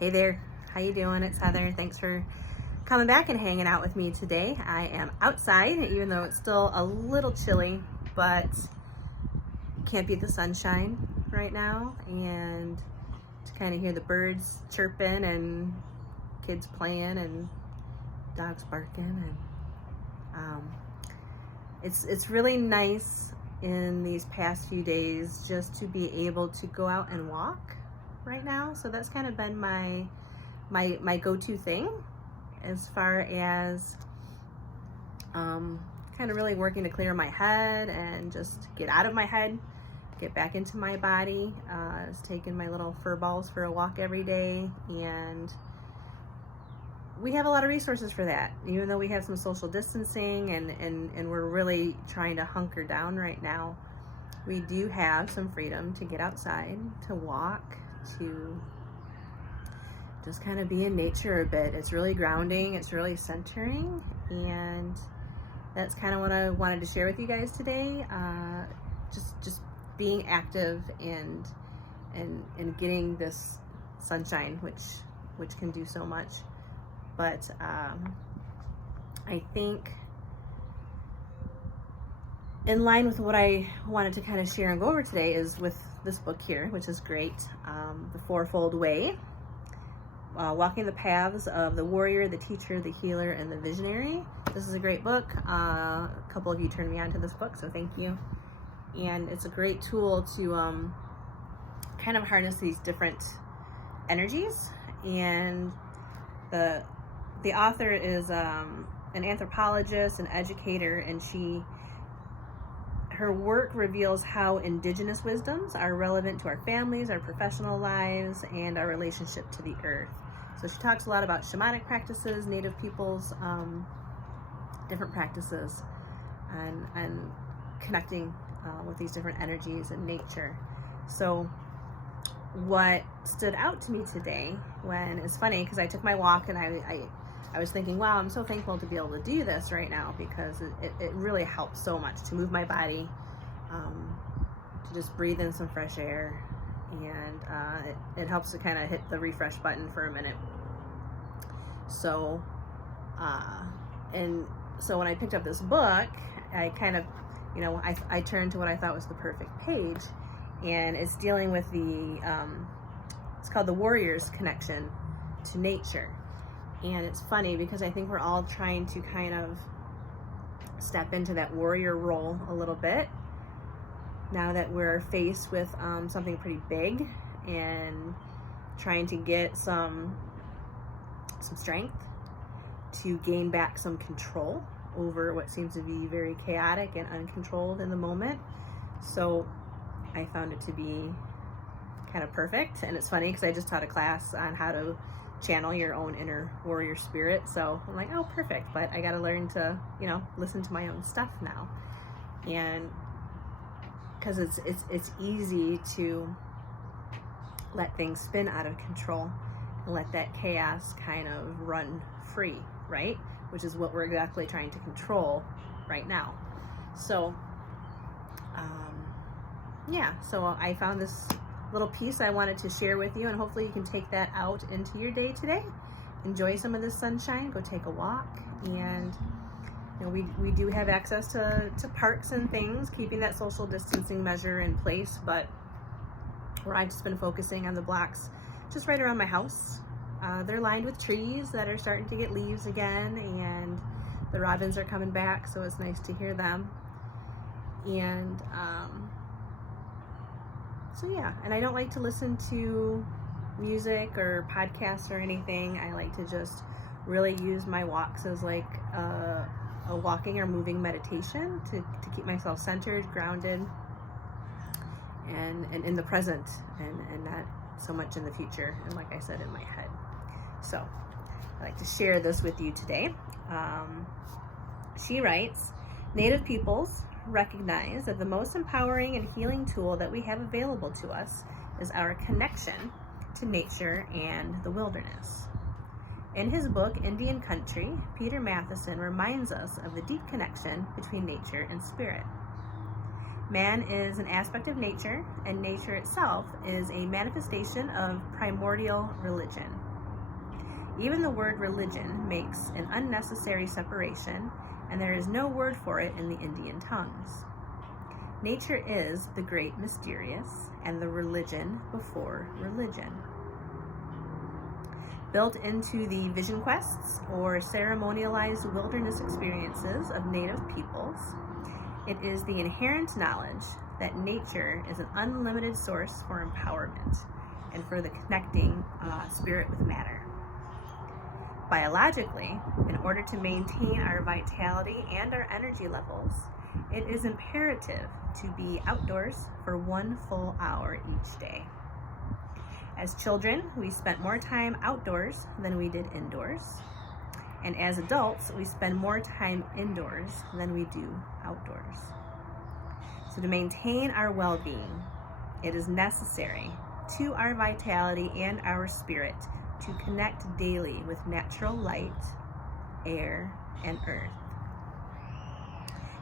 Hey there, how you doing? It's Heather. Thanks for coming back and hanging out with me today. I am outside, even though it's still a little chilly, but can't beat the sunshine right now, and to kind of hear the birds chirping and kids playing and dogs barking, and it's really nice in these past few days just to be able to go out and walk right now. So that's kind of been my go-to thing as far as kind of really working to clear my head and just get out of my head, get back into my body. I was taking my little fur balls for a walk every day, and we have a lot of resources for that, even though we have some social distancing and we're really trying to hunker down right now. We do have some freedom to get outside, to walk, to just kind of be in nature a bit. It's really grounding, it's really centering, and that's kind of what I wanted to share with you guys today. Just being active and getting this sunshine, which can do so much. But I think in line with what I wanted to kind of share and go over today is with this book here, which is great, The Fourfold Way, Walking the Paths of the Warrior, the Teacher, the Healer, and the Visionary. This is a great book. A couple of you turned me on to this book, so thank you. And it's a great tool to kind of harness these different energies. And the author is an anthropologist, an educator, and her work reveals how indigenous wisdoms are relevant to our families, our professional lives, and our relationship to the earth. So she talks a lot about shamanic practices, native peoples, different practices, and connecting with these different energies and nature. So what stood out to me today, when it's funny because I took my walk and I was thinking, wow, I'm so thankful to be able to do this right now, because it really helps so much to move my body, to just breathe in some fresh air, and it helps to kind of hit the refresh button for a minute. So so when I picked up this book, I kind of, I turned to what I thought was the perfect page, and it's dealing with it's called The Warrior's Connection to Nature. And it's funny because I think we're all trying to kind of step into that warrior role a little bit now that we're faced with something pretty big, and trying to get some strength to gain back some control over what seems to be very chaotic and uncontrolled in the moment. So I found it to be kind of perfect. And it's funny because I just taught a class on how to channel your own inner warrior spirit. So I'm like, oh, perfect. But I got to learn to, listen to my own stuff now. And because it's easy to let things spin out of control and let that chaos kind of run free, right? Which is what we're exactly trying to control right now. So, so I found this little piece I wanted to share with you, and hopefully you can take that out into your day today. Enjoy some of this sunshine, go take a walk, and we do have access to parks and things, keeping that social distancing measure in place, but where I've just been focusing on the blocks just right around my house. They're lined with trees that are starting to get leaves again, and the robins are coming back, so it's nice to hear them. And so yeah, and I don't like to listen to music or podcasts or anything. I like to just really use my walks as like a walking or moving meditation to keep myself centered, grounded, and in the present, and not so much in the future, and like I said, in my head. So I'd like to share this with you today. She writes, Native peoples recognize that the most empowering and healing tool that we have available to us is our connection to nature and the wilderness. In his book, Indian Country, Peter Matheson reminds us of the deep connection between nature and spirit. Man is an aspect of nature, and nature itself is a manifestation of primordial religion. Even the word religion makes an unnecessary separation, and there is no word for it in the Indian tongues. Nature is the great mysterious, and the religion before religion. Built into the vision quests or ceremonialized wilderness experiences of native peoples, it is the inherent knowledge that nature is an unlimited source for empowerment and for the connecting spirit with matter. Biologically, in order to maintain our vitality and our energy levels, it is imperative to be outdoors for 1 full hour each day. As children, we spent more time outdoors than we did indoors. And as adults, we spend more time indoors than we do outdoors. So to maintain our well-being, it is necessary to our vitality and our spirit to connect daily with natural light, air, and earth.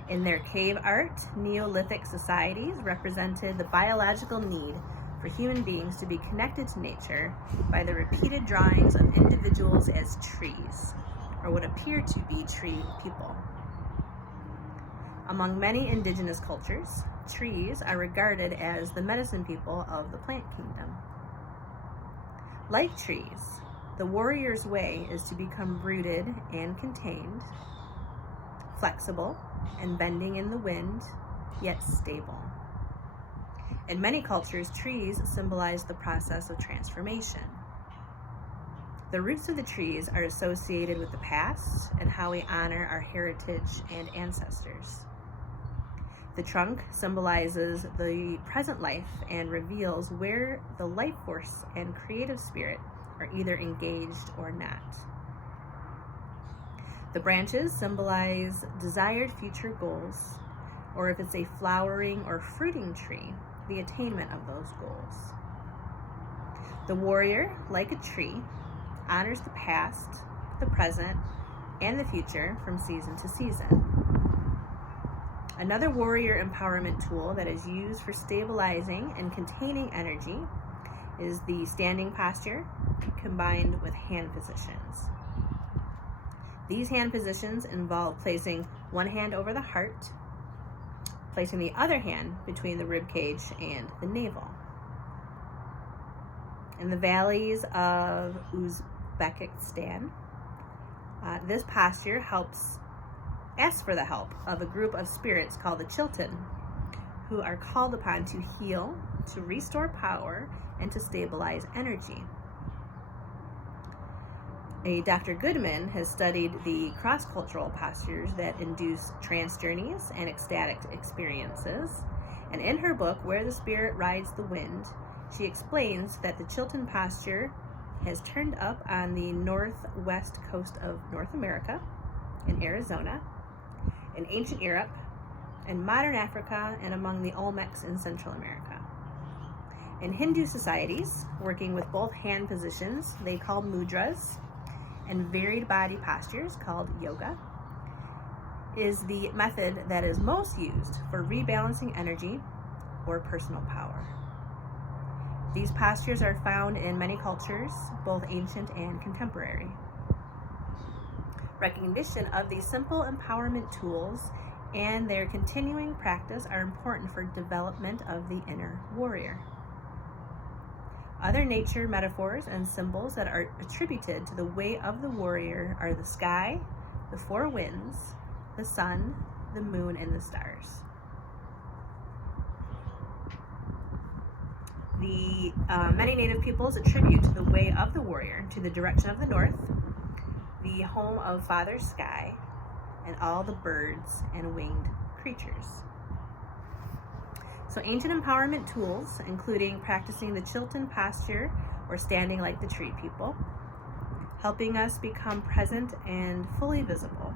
In their cave art, Neolithic societies represented the biological need for human beings to be connected to nature by the repeated drawings of individuals as trees, or what appear to be tree people. Among many indigenous cultures, trees are regarded as the medicine people of the plant kingdom. Like trees, the warrior's way is to become rooted and contained, flexible and bending in the wind, yet stable. In many cultures, trees symbolize the process of transformation. The roots of the trees are associated with the past and how we honor our heritage and ancestors. The trunk symbolizes the present life and reveals where the life force and creative spirit are either engaged or not. The branches symbolize desired future goals, or if it's a flowering or fruiting tree, the attainment of those goals. The warrior, like a tree, honors the past, the present, and the future from season to season. Another warrior empowerment tool that is used for stabilizing and containing energy is the standing posture combined with hand positions. These hand positions involve placing one hand over the heart, placing the other hand between the rib cage and the navel. In the valleys of Uzbekistan, this posture asks for the help of a group of spirits called the Chiltan, who are called upon to heal, to restore power, and to stabilize energy. Dr. Goodman has studied the cross-cultural postures that induce trance journeys and ecstatic experiences, and in her book, Where the Spirit Rides the Wind, she explains that the Chiltan posture has turned up on the northwest coast of North America, in Arizona, in ancient Europe, in modern Africa, and among the Olmecs in Central America. In Hindu societies, working with both hand positions, they call mudras, and varied body postures, called yoga, is the method that is most used for rebalancing energy or personal power. These postures are found in many cultures, both ancient and contemporary. Recognition of these simple empowerment tools and their continuing practice are important for development of the inner warrior. Other nature metaphors and symbols that are attributed to the way of the warrior are the sky, the four winds, the sun, the moon, and the stars. The many native peoples attribute the way of the warrior to the direction of the north, the home of Father Sky, and all the birds and winged creatures. So ancient empowerment tools, including practicing the Chiltan posture or standing like the tree people, helping us become present and fully visible,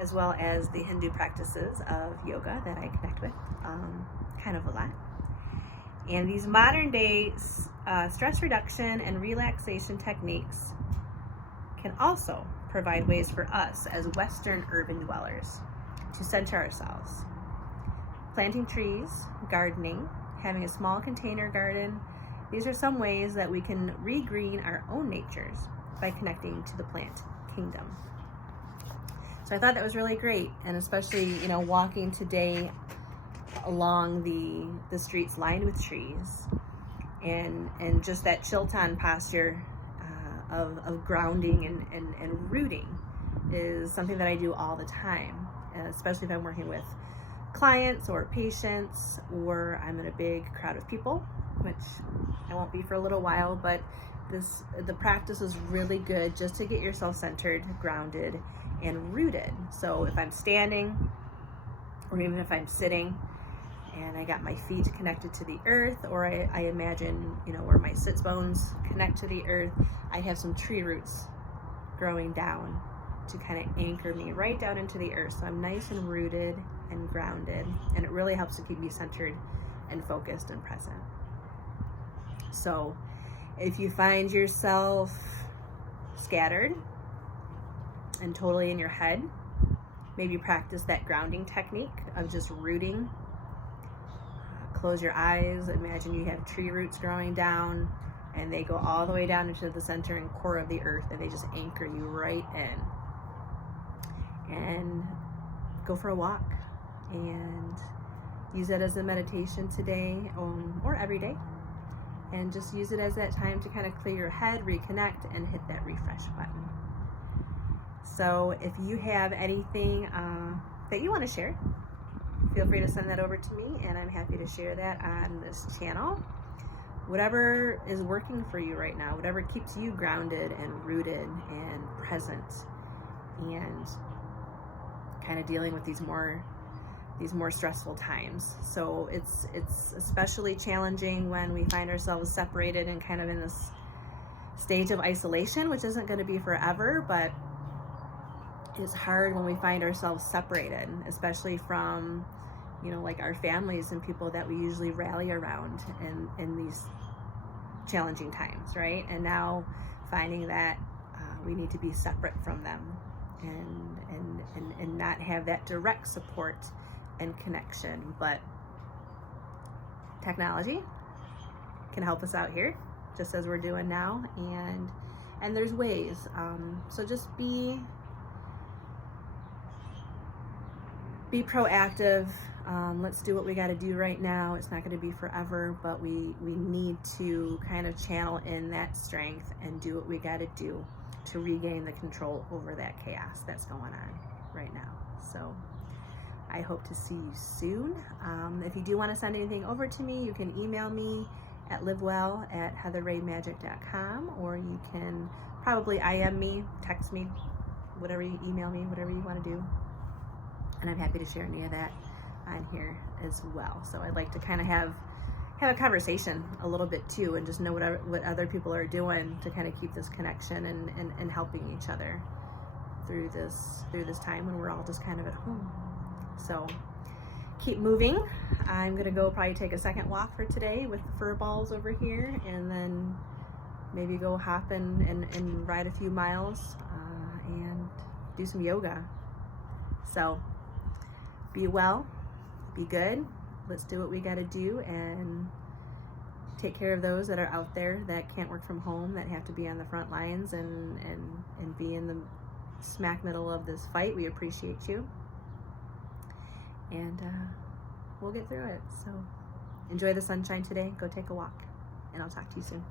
as well as the Hindu practices of yoga that I connect with kind of a lot. And these modern day stress reduction and relaxation techniques can also provide ways for us as Western urban dwellers to center ourselves. Planting trees, gardening, having a small container garden, these are some ways that we can regreen our own natures by connecting to the plant kingdom. So I thought that was really great, and especially, you know, walking today along the streets lined with trees, and just that Chilton posture of grounding and rooting is something that I do all the time, especially if I'm working with clients or patients, or I'm in a big crowd of people, which I won't be for a little while, but the practice is really good just to get yourself centered, grounded, and rooted. So if I'm standing, or even if I'm sitting, and I got my feet connected to the earth, or I imagine, you know, where my sits bones connect to the earth, I have some tree roots growing down to kind of anchor me right down into the earth. So I'm nice and rooted and grounded, and it really helps to keep me centered and focused and present. So if you find yourself scattered and totally in your head, maybe practice that grounding technique of just rooting. Close your eyes, imagine you have tree roots growing down, and they go all the way down into the center and core of the earth, and they just anchor you right in. And go for a walk and use it as a meditation today, or every day, and just use it as that time to kind of clear your head, reconnect, and hit that refresh button. So if you have anything that you want to share, feel free to send that over to me, and I'm happy to share that on this channel. Whatever is working for you right now, whatever keeps you grounded and rooted and present, and kind of dealing with these more stressful times. So it's especially challenging when we find ourselves separated and kind of in this stage of isolation, which isn't going to be forever, but it's hard when we find ourselves separated, especially from, you know, like our families and people that we usually rally around in these challenging times, right? And now finding that we need to be separate from them and not have that direct support and connection. But technology can help us out here, just as we're doing now, and there's ways. So just be proactive. Let's do what we got to do right now. It's not going to be forever, but we need to kind of channel in that strength and do what we got to do to regain the control over that chaos that's going on right now. So I hope to see you soon. If you do want to send anything over to me, you can email me at livewell@heatherraymagic.com, or you can probably IM me, text me, whatever you email me, whatever you want to do. And I'm happy to share any of that on here as well. So I'd like to kind of have a conversation a little bit too, and just know what other people are doing to kind of keep this connection and helping each other through this time when we're all just kind of at home. So keep moving. I'm gonna go probably take a second walk for today with the fur balls over here, and then maybe go hop and ride a few miles and do some yoga. So be well, be good. Let's do what we got to do and take care of those that are out there that can't work from home, that have to be on the front lines and be in the smack middle of this fight. We appreciate you, and we'll get through it. So enjoy the sunshine today. Go take a walk, and I'll talk to you soon.